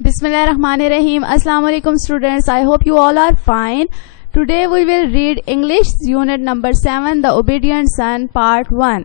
Bismillahirrahmanirrahim. Assalamu alaikum students. I hope you all are fine. Today we will read English unit number 7, The Obedient Son, part 1.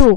2.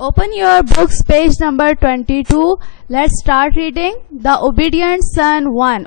Open your books, page number 22. Let's start reading. The obedient son 1.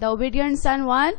The obedient son 1,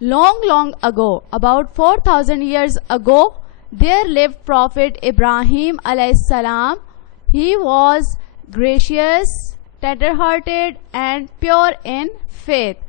Long, long ago, about 4,000 years ago, there lived Prophet Ibrahim alayhi salam. He was gracious, tender-hearted, and pure in faith.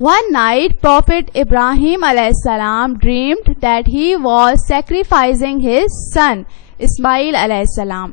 One night, Prophet Ibrahim alayhi salam dreamed that he was sacrificing his son Ismail alayhi salam.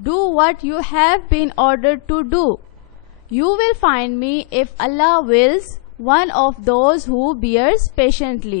do what you have been ordered to do. You will find me if Allah wills, one of those who bears patiently.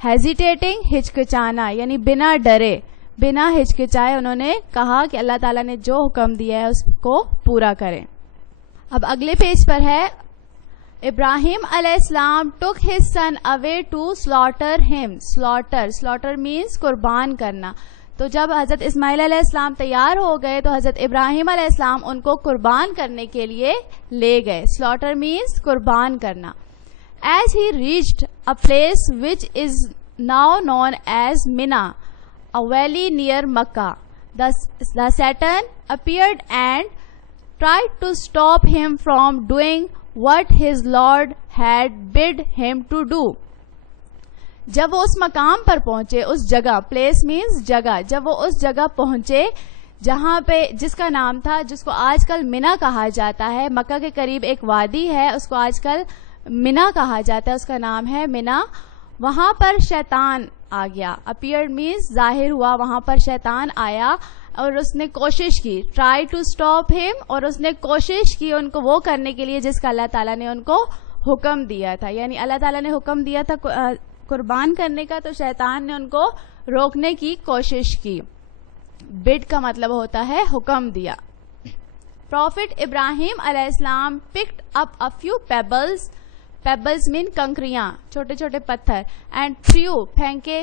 hesitating, ہچکچانا یعنی بنا ڈرے بنا ہچکچائے انہوں نے کہا کہ اللہ تعالیٰ نے جو حکم دیا ہے اس کو پورا کریں. اب اگلے پیج پر ہے ابراہیم علیہ السلام took his son away to slaughter him. slaughter means قربان کرنا. تو جب حضرت اسماعیل علیہ السلام تیار ہو گئے تو حضرت ابراہیم علیہ السلام ان کو قربان کرنے کے لیے لے گئے. slaughter means قربان کرنا. As he reached a place which is now known as Mina, a valley near Makkah, the Satan appeared and tried to stop him from doing what his Lord had bid him to do. جب وہ اس مقام پر پہنچے, اس جگہ, place means جگہ, جب وہ اس جگہ پہنچے جہاں پہ جس کا نام تھا, جس کو آج کل منا کہا جاتا ہے, مکہ کے قریب ایک وادی ہے اس کو آج کل منا کہا جاتا ہے, اس کا نام ہے منا. وہاں پر شیطان آ گیا. اپیئرڈ مینس ظاہر ہوا, وہاں پر شیطان آیا اور اس نے کوشش کی, ٹرائی ٹو اسٹاپ ہم, اور اس نے کوشش کی ان کو وہ کرنے کے لیے جس کا اللہ تعالیٰ نے ان کو حکم دیا تھا. یعنی اللہ تعالیٰ نے حکم دیا تھا قربان کرنے کا, تو شیطان نے ان کو روکنے کی کوشش کی. بڈ کا مطلب ہوتا ہے حکم دیا. پروفٹ ابراہیم علیہ السلام picked up a few pebbles mean کنکریاں, چھوٹے چھوٹے پتھر, and threw پھینکے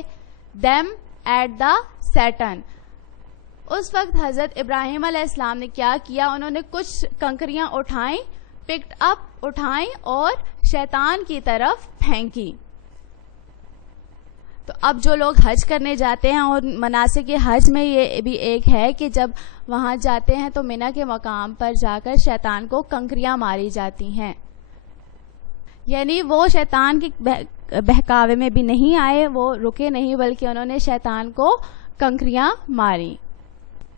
them at the Satan. اس وقت حضرت ابراہیم علیہ السلام نے کیا کیا, انہوں نے کچھ کنکریاں اٹھائیں, پکڈ اپ اٹھائیں اور شیطان کی طرف پھینکی. تو اب جو لوگ حج کرنے جاتے ہیں, اور مناسک حج میں یہ بھی ایک ہے کہ جب وہاں جاتے ہیں تو منا کے مقام پر جا کر شیطان کو کنکریاں ماری جاتی ہیں. یعنی وہ شیطان کے بہکاوے میں بھی نہیں آئے, وہ رکے نہیں, بلکہ انہوں نے شیطان کو کنکریاں ماری.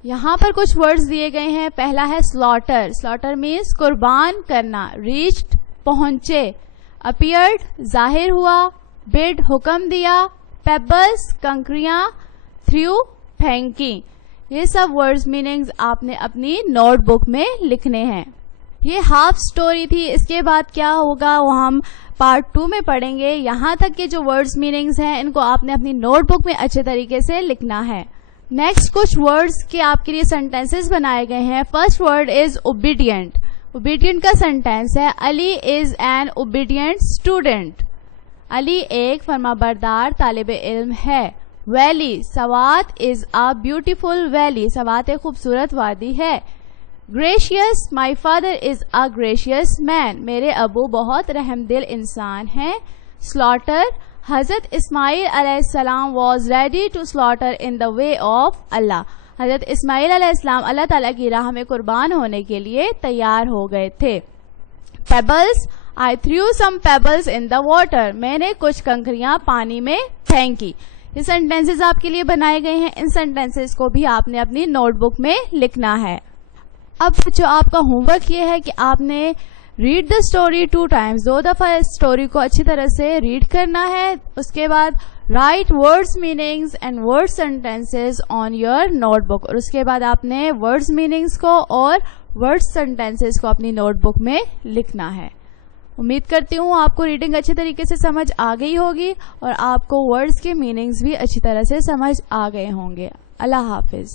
یہاں پر کچھ ورڈز دیے گئے ہیں. پہلا ہے slaughter means قربان کرنا. reached پہنچے, appeared ظاہر ہوا, bid حکم دیا, pebbles کنکریاں, threw پھینکی. یہ سب ورڈز میننگز آپ نے اپنی نوٹ بک میں لکھنے ہیں. یہ ہاف سٹوری تھی. اس کے بعد کیا ہوگا وہ ہم پارٹ 2 میں پڑھیں گے. یہاں تک کے جو ورڈز میننگز ہیں ان کو آپ نے اپنی نوٹ بک میں اچھے طریقے سے لکھنا ہے. نیکسٹ کچھ ورڈز کے آپ کے لیے سینٹینسز بنائے گئے ہیں. First word is obedient. Obedient کا سینٹینس ہے Ali is an obedient student. Ali ایک فرمانبردار طالب علم ہے. Valley Swat is a beautiful valley. Swat ایک خوبصورت وادی ہے. Gracious my father is a gracious man. میرے ابو بہت رحم دل انسان ہیں. سلاٹر حضرت اسماعیل علیہ السلام was ready to slaughter in the way of Allah. Hazrat Ismail علیہ السلام اللہ تعالیٰ کی راہ میں قربان ہونے کے لیے تیار ہو گئے تھے. Payables I threw some pebbles in the water. میں نے کچھ کنکریاں پانی میں پھینکی. یہ سینٹینسز آپ کے لیے بنائے گئے ہیں. ان سینٹینسز کو بھی آپ نے اپنی نوٹ بک میں لکھنا ہے. اب جو آپ کا ہوم ورک یہ ہے کہ آپ نے ریڈ دا اسٹوری 2 times, 2 دفعہ اسٹوری کو اچھی طرح سے ریڈ کرنا ہے. اس کے بعد write words meanings and word sentences on your notebook. اور اس کے بعد آپ نے ورڈز میننگز کو اور ورڈ سینٹینسز کو اپنی نوٹ بک میں لکھنا ہے. امید کرتی ہوں آپ کو ریڈنگ اچھی طریقے سے سمجھ آ گئی ہوگی اور آپ کو ورڈز کے میننگز بھی اچھی طرح سے سمجھ آ گئے ہوں گے. اللہ حافظ.